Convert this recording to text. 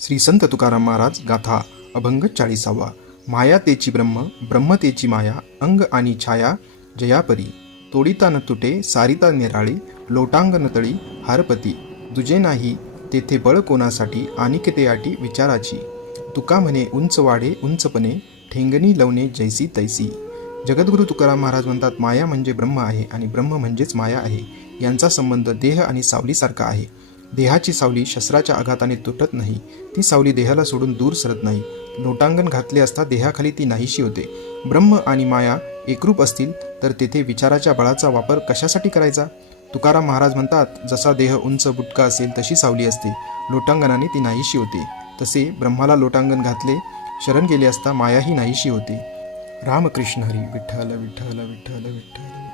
श्री संत तुकाराम महाराज गाथा अभंग 40. माया तेची ब्रह्म, ब्रह्म तेची माया, अंग आणि छाया जयापरी. तोडिता न तुटे सारिता निराळी, लोटांग न तळी हारपती. दुजे नाही तेथे बळ कोणासाठी, आनिक ते आटी विचाराची. तुका म्हणे उंच वाढे उंचपणे, ठेंगणी लवणे जैसी तैसी. जगद्गुरु तुकाराम महाराज म्हणतात, माया म्हणजे ब्रह्म आहे आणि ब्रह्म म्हणजेच माया आहे. यांचा संबंध देह आणि सावलीसारखा आहे. देहाची सावली शस्त्राच्या आघाताने तुटत नाही, ती सावली देहाला सोडून दूर सरत नाही. लोटांगण घातले असता देहाखाली ती नाहीशी होते. ब्रह्म आणि माया एकरूप असतील तर तेथे विचाराच्या बळाचा वापर कशासाठी करायचा? तुकाराम महाराज म्हणतात, जसा देह उंच बुटका असेल तशी सावली असते, लोटांगणाने ती नाहीशी होते. तसे ब्रह्माला लोटांगण घातले, शरण गेले असता मायाही नाहीशी होते. रामकृष्ण हरी. विठ्ठल विठ्ठल विठ्ठल विठ्ठल.